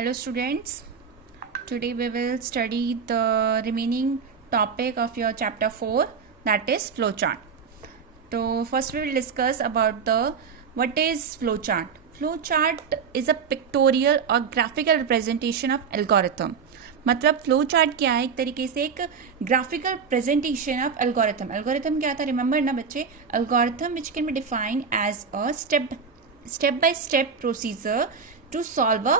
Hello students, today we will study the remaining topic of your chapter 4, that is flowchart. So first we will discuss about the what is flowchart. Flowchart is a pictorial or graphical representation of algorithm. मतलब flow chart क्या है, एक तरीके से एक graphical presentation of algorithm. Algorithm क्या था, remember ना बच्चे, algorithm which can be defined as a step by step procedure to solve a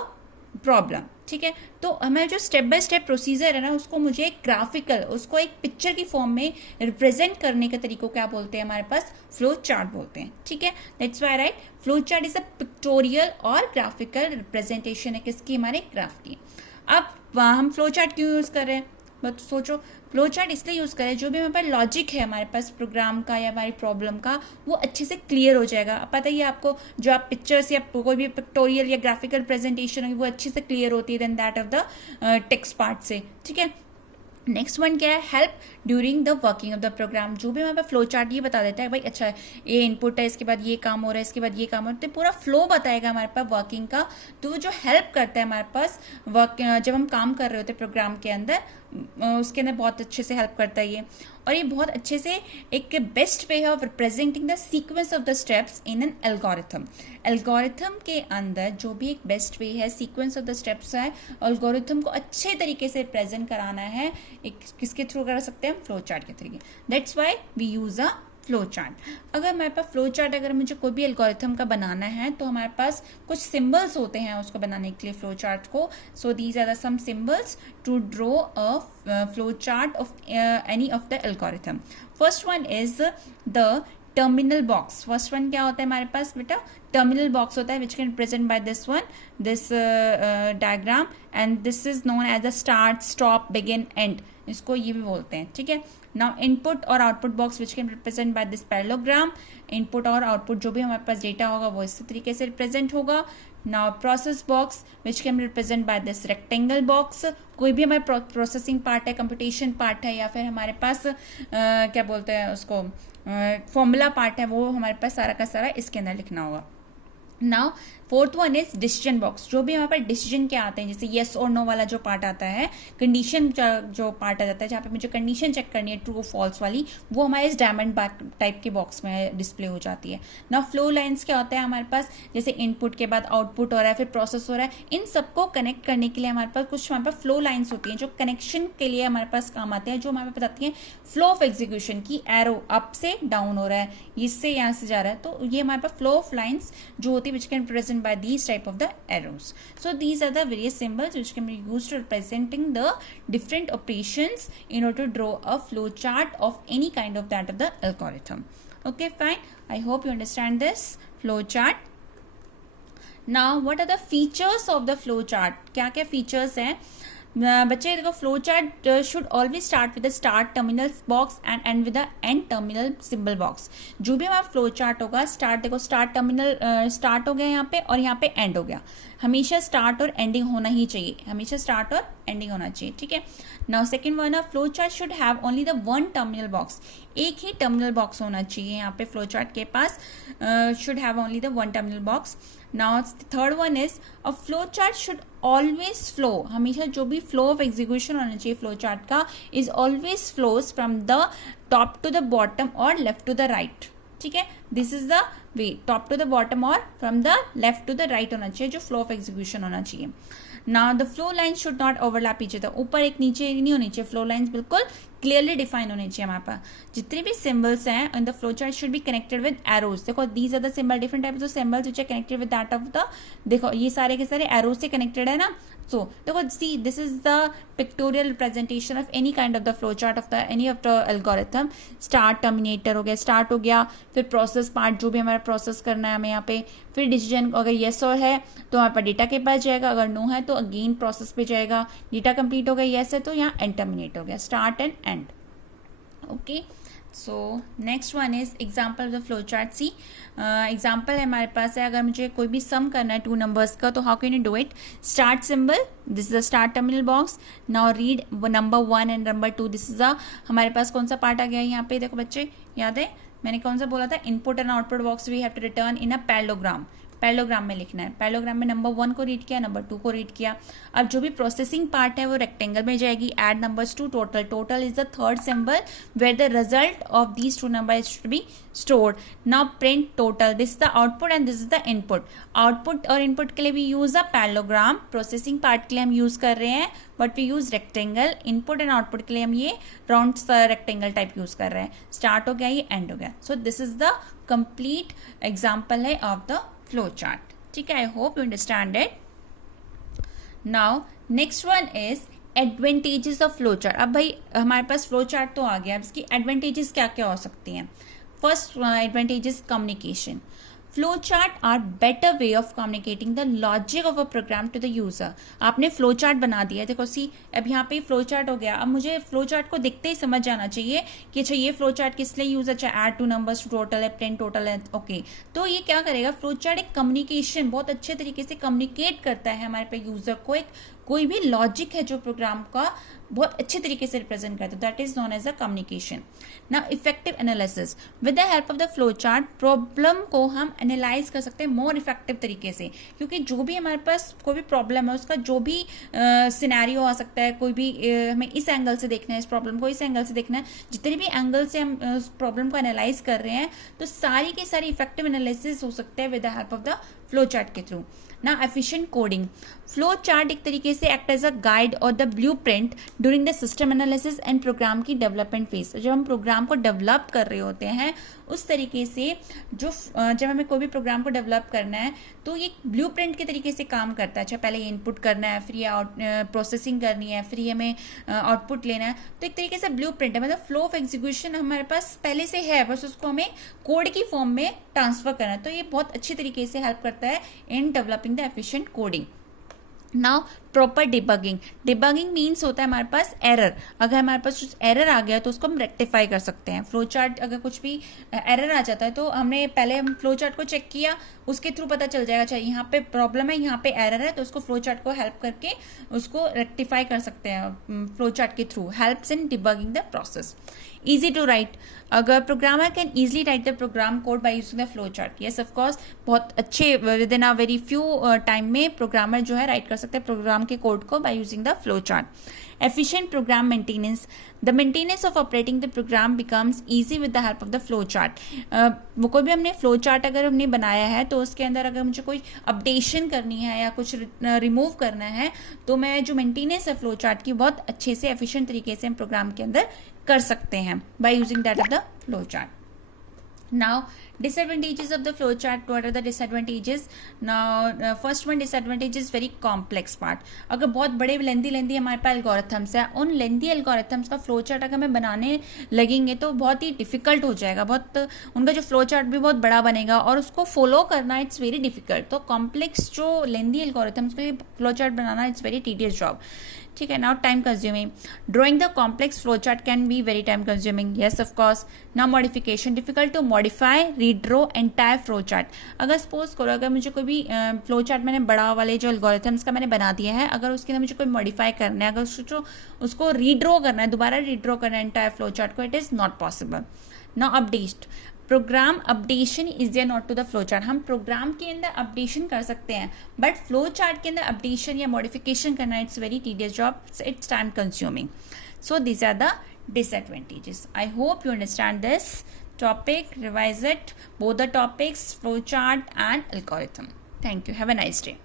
problem. ठीक है, तो हमें जो स्टेप बाय स्टेप प्रोसीजर है ना, उसको मुझे एक ग्राफिकल, उसको एक पिक्चर की फॉर्म में रिप्रेजेंट करने के तरीको क्या बोलते हैं, हमारे पास फ्लो चार्ट बोलते हैं. ठीक है, that's why right, flow chart is a pictorial और ग्राफिकल रिप्रेजेंटेशन है किसकी, हमारे ग्राफ की. अब वहाँ हम फ्लो चार्ट क्यों यूज़ कर रहे हैं, बस सोचो. फ्लो चार्ट इसलिए यूज़ करें, जो भी हमारे पास लॉजिक है हमारे पास प्रोग्राम का या हमारी प्रॉब्लम का, वो अच्छे से क्लियर हो जाएगा. पता ही है आपको, जो आप पिक्चर्स या कोई भी पिक्टोरियल या ग्राफिकल प्रेजेंटेशन होगी वो अच्छे से क्लियर होती है then that of the text part से. ठीक है, नेक्स्ट वन क्या है, help during the working of the program. जो भी हमारे पास फ्लो चार्ट ये बता देता है भाई, अच्छा ये इनपुट है, इसके बाद ये काम हो रहा है, इसके बाद ये काम हो रहा है, तो पूरा फ्लो बताएगा हमारे पास वर्किंग का. तो वो जो हेल्प करता है हमारे पास वर्क, जब हम काम कर रहे होते हैं प्रोग्राम के अंदर, उसके अंदर बहुत अच्छे से हेल्प करता है ये. और ये बहुत अच्छे से एक best way of representing the sequence of the steps in an algorithm. Algorithm के अंदर जो भी एक बेस्ट वे है, सीक्वेंस ऑफ द स्टेप्स है, एल्गोरिथम को अच्छे तरीके से प्रेजेंट कराना है, एक किसके थ्रू कर सकते हैं, फ्लो चार्ट के तरीके. That's why we use a flow chart. अगर हमारे पास फ्लो चार्ट, अगर मुझे कोई भी एल्गोरिथम का बनाना है तो हमारे पास कुछ सिंबल्स होते हैं उसको बनाने के लिए फ्लो चार्ट को. So these are the some symbols to draw a flow chart of any of the algorithm. First one is the terminal box. First one क्या होता है हमारे पास बेटा, टर्मिनल बॉक्स होता है which can present by this one, this diagram, and this is known as a start, stop, begin, end, इसको ये भी बोलते हैं. ठीक है, नाउ इनपुट और output box which can represent by this parallelogram. Input और आउटपुट जो भी हमारे पास डेटा होगा वो इस तरीके से रिप्रेजेंट होगा. Now process box which can represent by this rectangle box. कोई भी हमारे प्रोसेसिंग पार्ट है, कंप्यूटेशन पार्ट है, या फिर हमारे पास क्या बोलते हैं उसको, फॉर्मूला पार्ट है, वो हमारे पास सारा का सारा इसके अंदर लिखना होगा. Now fourth one is decision box. जो भी हमारे पास डिसीजन क्या आते हैं, जैसे येस और नो वाला जो पार्ट आता है, कंडीशन जो पार्ट आ जाता है जहाँ पे मुझे कंडीशन चेक करनी है ट्रू फॉल्स वाली, वो हमारे इस डायमंड टाइप के बॉक्स में डिस्प्ले हो जाती है. नाउ फ्लो लाइन्स क्या होता है हमारे पास, जैसे इनपुट के बाद आउटपुट हो रहा है, फिर प्रोसेस हो रहा है, इन सबको कनेक्ट करने के लिए हमारे पास कुछ हमारे पास फ्लो लाइन्स होती हैं जो कनेक्शन के लिए हमारे पास काम आते हैं, जो हमारे पास बताती हैं फ्लो ऑफ एग्जीक्यूशन की. एरो अप से डाउन हो रहा है, इससे यहाँ से जा रहा है, तो ये हमारे पास फ्लो ऑफ लाइन्स जो होती है which can present by these type of the arrows. So these are the various symbols which can be used to representing the different operations in order to draw a flow chart of any kind of that of the algorithm. Okay, fine. I hope you understand this flow chart. Now what are the features of the flow chart? क्या क्या features हैं बच्चे, देखो flow chart should always start with the start terminal box and and with the end terminal symbol box. जो भी हमारा flow chart होगा, start देखो, स्टार्ट टर्मिनल स्टार्ट हो गया यहाँ पे, और यहाँ पे एंड हो गया. हमेशा स्टार्ट और एंडिंग होना ही चाहिए, हमेशा स्टार्ट और एंडिंग होना चाहिए. ठीक है, now second one, a flow chart should have only the one terminal box. एक ही टर्मिनल बॉक्स होना चाहिए यहाँ पे फ्लो चार्ट के पास, should have only the one terminal box. Now third one is a flow chart should always flow. हमेशा जो भी फ्लो ऑफ एग्जीक्यूशन होना चाहिए फ्लो चार्ट का is always flows from the top to the bottom और left to the right. ठीक है, this is the way, top to the bottom और from the left to the right होना चाहिए जो फ्लो ऑफ एग्जीक्यूशन होना चाहिए. Now the flow line should not overlap each other. ऊपर एक नीचे नहीं होनी चाहिए, फ्लो लाइन्स बिल्कुल क्लियरली डिफाइन होनी चाहिए. हमारे पास जितने भी सिंबल्स हैं in the flow chart should be connected with arrows. देखो these are the symbol, different types of symbols which are connected with that of the, देखो ये सारे के सारे एरोज से कनेक्टेड है ना. सो देखो, see this is the pictorial representation of any kind of the flow chart of the any of the algorithm. Start terminator हो गया, स्टार्ट हो गया, फिर प्रोसेस पार्ट जो भी हमारा प्रोसेस करना है हमें यहाँ पे, फिर डिसीजन अगर येस और है तो हमारे पास डेटा के पास जाएगा, अगर नो है तो अगेन प्रोसेस पे जाएगा. डेटा कंप्लीट हो गया, येस है तो यहाँ एंड टर्मिनेट हो गया, start end end. Okay, so next one is example of the flow chart. See example है हमारे पास है, अगर मुझे कोई भी सम करना है टू नंबर्स का, तो how can you do it. Start symbol, this is the start terminal box. Now read number 1 and number 2. This is a, हमारे पास कौन सा पार्ट आ गया यहाँ पे, देखो बच्चे याद है मैंने कौन सा बोला था, input and output box we have to return in a parallelogram. Parallelogram में लिखना है। पैरेललोग्राम में नंबर 1 को रीड किया, नंबर 2 को रीड किया। अब जो भी प्रोसेसिंग पार्ट है वो रेक्टेंगल में जाएगी। Add numbers to total, total is the third symbol where the result of these two number is to be stored. Now print total. This is the output and this is the input. Output और input के लिए भी use a parallelogram. Processing part के लिए हम use कर रहे हैं but we use rectangle. Input and output के लिए हम ये round rectangle type use कर रहे हैं. Start हो गया, ये end हो गया. So this is the complete example है of the flow chart. ठीक है, I hope you understand it. Now next one is advantages of flow chart. अब भाई हमारे पास flow chart तो आ गया, अब इसकी advantages क्या क्या हो सकती हैं. First advantage is communication. Flowchart are better way of communicating the logic of a program to the user. आपने flowchart बना दिया, देखो सी अब यहाँ पे flowchart हो गया. अब मुझे flowchart को देखते ही समझ जाना चाहिए कि अच्छा ये flowchart किस लिए यूज, अच्छा add two numbers to total है, print total है, ओके. तो ये क्या करेगा, flowchart एक communication बहुत अच्छे तरीके से communicate करता है हमारे पे यूजर को, एक कोई भी लॉजिक है जो प्रोग्राम का बहुत अच्छे तरीके से रिप्रेजेंट करता है. That is known as a communication. Now effective analysis. With the help of the flow chart problem को हम एनालाइज कर सकते हैं मोर इफेक्टिव तरीके से, क्योंकि जो भी हमारे पास कोई भी प्रॉब्लम है उसका जो भी सिनेरियो आ सकता है, कोई भी हमें इस एंगल से देखना है, इस प्रॉब्लम को इस एंगल से देखना है, जितने भी एंगल से हम उस प्रॉब्लम को एनालाइज कर रहे हैं, तो सारी की सारी इफेक्टिव एनालिसिस हो सकते हैं with the help of the flow chart के थ्रू. ना एफिशिएंट कोडिंग. फ्लो चार्ट एक तरीके से एक्ट एज अ गाइड और the blueprint during the system analysis and program की डेवलपमेंट फेज. जब हम प्रोग्राम को डेवलप कर रहे होते हैं उस तरीके से जब हमें कोई भी प्रोग्राम को डेवलप करना है तो ये ब्लूप्रिंट के तरीके से काम करता है. अच्छा पहले ये इनपुट करना है, फिर ये प्रोसेसिंग करनी है, फिर हमें आउटपुट लेना है, तो एक तरीके से ब्लूप्रिंट है, मतलब फ्लो ऑफ एग्जीक्यूशन हमारे पास पहले से है, बस उसको हमें कोड की फॉर्म में ट्रांसफर करना है. तो ये बहुत अच्छी तरीके से हेल्प करता है in developing the efficient coding. Now proper debugging. Debugging means होता है हमारे पास एरर. अगर हमारे पास कुछ एरर आ गया तो उसको हम रेक्टिफाई कर सकते हैं. फ्लो चार्ट अगर कुछ भी एरर आ जाता है तो हमने पहले हम फ्लो चार्ट को चेक किया, उसके थ्रू पता चल जाएगा अच्छा यहाँ पे प्रॉब्लम है, यहाँ पे एरर है, तो उसको फ्लो चार्ट को हेल्प करके उसको रेक्टिफाई कर सकते हैं फ्लो चार्ट के through. Helps in debugging the process. easy to write. अगर programmer can easily write the program code by using the flow chart. yes of course, बहुत अच्छे within a very few time में programmer जो है right कर सकते हैं programme के कोड को by using the flow chart. Efficient program maintenance. The maintenance of operating the program becomes easy with the help of the flow chart. वो कोई भी हमने flow chart अगर हमने बनाया है तो उसके अंदर अगर मुझे कोई अपडेशन करनी है या कुछ रिमूव करना है तो मैं जो मेंटेनेंस है फ्लो चार्ट की बहुत अच्छे से एफिशिएंट तरीके से हम प्रोग्राम के अंदर कर सकते हैं by using that of the flow chart. Now disadvantages of the flow chart. What are the disadvantages? Now first one disadvantage is very complex part. अगर बहुत बड़े लेंदी हमारे पास एल्गोरिथम्स है, उन लेंदी एल्गोरिथम्स का फ्लो चार्ट अगर हमें बनाने लगेंगे तो बहुत ही डिफिकल्ट हो जाएगा, बहुत उनका जो फ्लो चार्ट भी बहुत बड़ा बनेगा और उसको फॉलो करना इट्स वेरी डिफिकल्ट. तो कॉम्प्लेक्स जो लेंदी एल्गोरिथम्स के लिए फ्लो चार्ट बनाना इट्स वेरी टीडियस जॉब. ठीक है. Now time consuming. Drawing the complex flow chart can be very time consuming. Yes of course. Now modification. Difficult to modify redraw entire flow chart. अगर suppose करो अगर मुझे कोई भी flow chart मैंने बड़ा वाले जो एल्गोरिथम्स का मैंने बना दिया है, अगर उसके अंदर मुझे कोई मॉडिफाई करना है, अगर उसको रीड्रो करना है, दोबारा रीड्रो करना है एंटायर फ्लो चार्ट को, it is not possible. Now update. Program updation is there not to the flow chart. हम प्रोग्राम के अंदर अपडेशन कर सकते हैं बट फ्लो चार्ट के अंदर अपडेशन या मॉडिफिकेशन करना it's very tedious job, it's time consuming. So these are the disadvantages. I hope you understand this topic. Revise it, both the topics, flow chart and algorithm. Thank you. Have a nice day.